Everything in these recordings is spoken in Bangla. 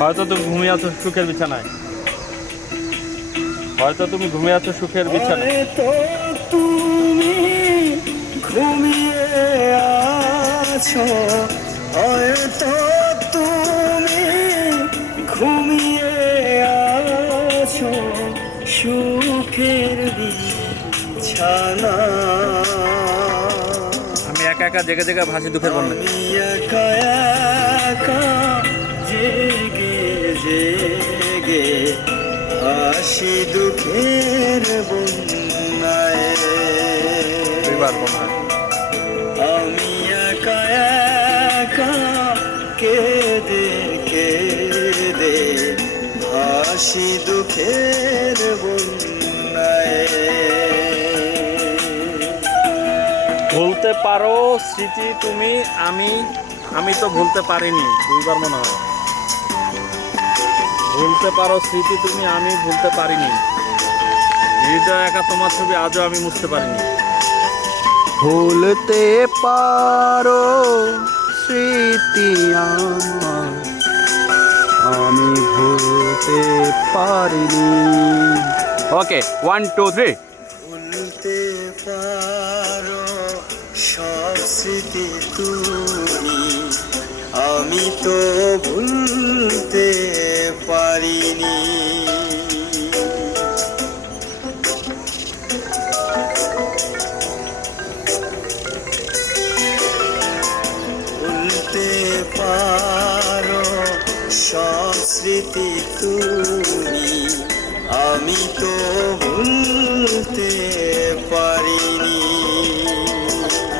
হয়তো তুমি ঘুমিয়ে আছো সুখের বিছানায়। হয়তো তুমি ঘুমিয়ে আছো সুখের বিছানায়। হয়তো তুমি ঘুমিয়ে আছো হয়তো তুমি ঘুমিয়ে আছো সুখের বিছানা। আমি একা একা জেগে জেগে ভাসি দুঃখের বন্যা। আমি একা একা হাসি দুঃখের বন্যায়। আমি একা একা কেঁদে কেঁদে হাসি দুঃখের বন্যায়। ভুলতে পারো স্মৃতি তুমি আমি আমি তো ভুলতে পারিনি। দুইবার মনে হয়। ভুলতে পারো স্মৃতি তুমি আমি ভুলতে পারিনি। হৃদয় একা তোমার ছবি আজও আমি মুছতে পারিনি। ভুলতে পারো স্মৃতি আমার আমি ভুলতে পারিনি। ওকে ওয়ান টু থ্রি ভুলতে পারো সব স্মৃতি তুমি আমি তো ভুলতে পারো সব স্মৃতি তুমি। আমি তো ভুলতে পারিনি।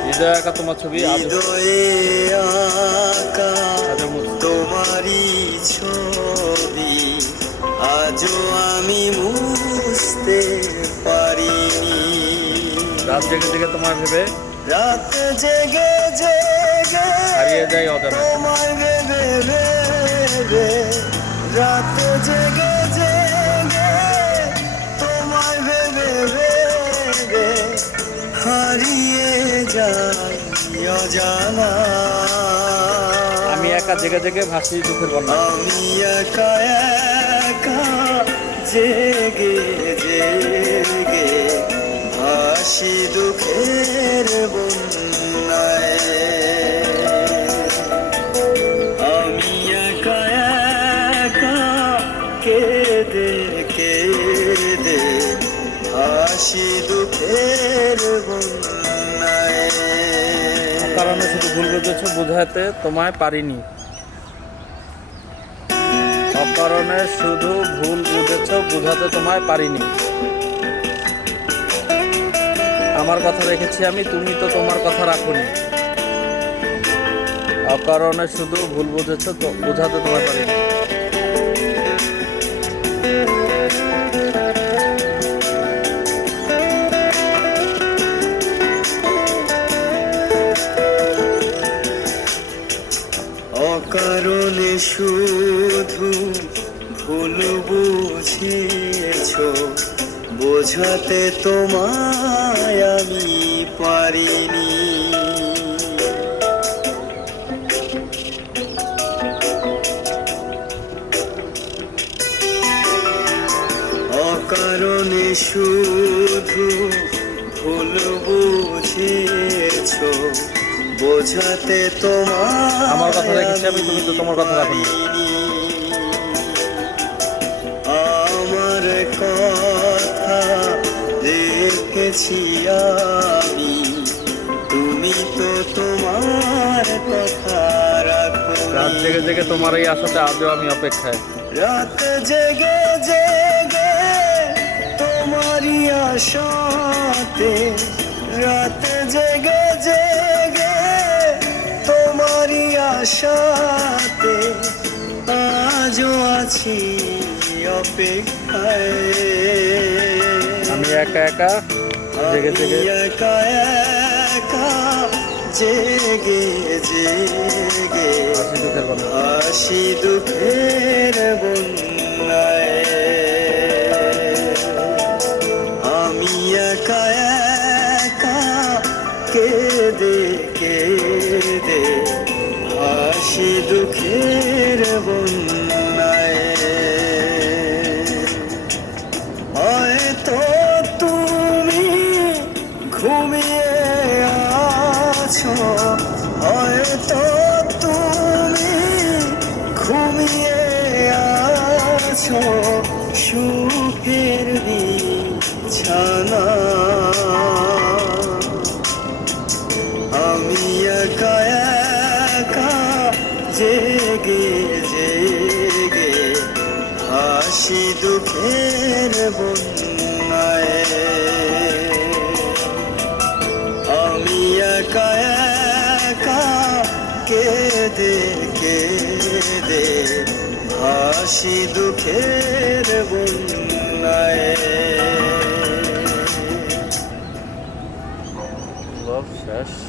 হৃদয় তোমার ছবি আজও হৃদয়ে আঁকা তোমারই ছবি। আজও আমি মুছতে পারিনি। রাত জেগে জেগে তোমার ভেবে রাত জেগে জেগে হারিয়ে যায় অজানা। তোমায় ভেবে ভেবে রাত জেগে জেগে তোমায় ভেবে ভেবে হারিয়ে যাই অজানা। আমি একা জেগে জেগে ভাসি দুঃখের বন্যা আমি একা একা জেগে জেগে হাসি দুঃখের কারণে শুধু ভুল বুঝেছ বোঝাতে তোমায় পারিনি। অকারণে শুধু ভুল বুঝেছ বোঝাতে তোমায় পারিনি। আমার কথা রেখেছি আমি, তুমি তো তোমার কথা রাখুনি। অকারণে শুধু ভুল বুঝেছ, তো বোঝাতে তোমায় পারিনি। অকারণে শুধু ভুল বুঝেছ বোঝাতে তোমায় আমি পারিনি অকারণে শুধু ভুল বুঝেছ বোঝাতে তোমার আমার কথা রেখেছি আমি, তুমি তো তোমার কথা রাখোনি। রেখেছি আমি। তুমি তো তোমার কথা রাখো রাত জেগে জেগে তোমার এই আশাতে আজও আমি অপেক্ষায়। রাত জেগে জেগে তোমারই আশাতে রাত জেগে জেগে তোমারই আশাতে আজও আছি অপেক্ষায়। আমি একা একা জেগে জেগে। একা একা জেগে জেগে হাসি দুঃখের বন্যায়। আমি একা একা কেঁদে কেঁদে হাসি দুঃখের বন্যায়। হয়তো তুমি ঘুমিয়ে আছো সুখের বিছানা। আমি একা একা জেগে জেগে হাসি দুঃখের বন্যায়। কেঁদে ভাসি দুঃখের বন্যায়। শেষ।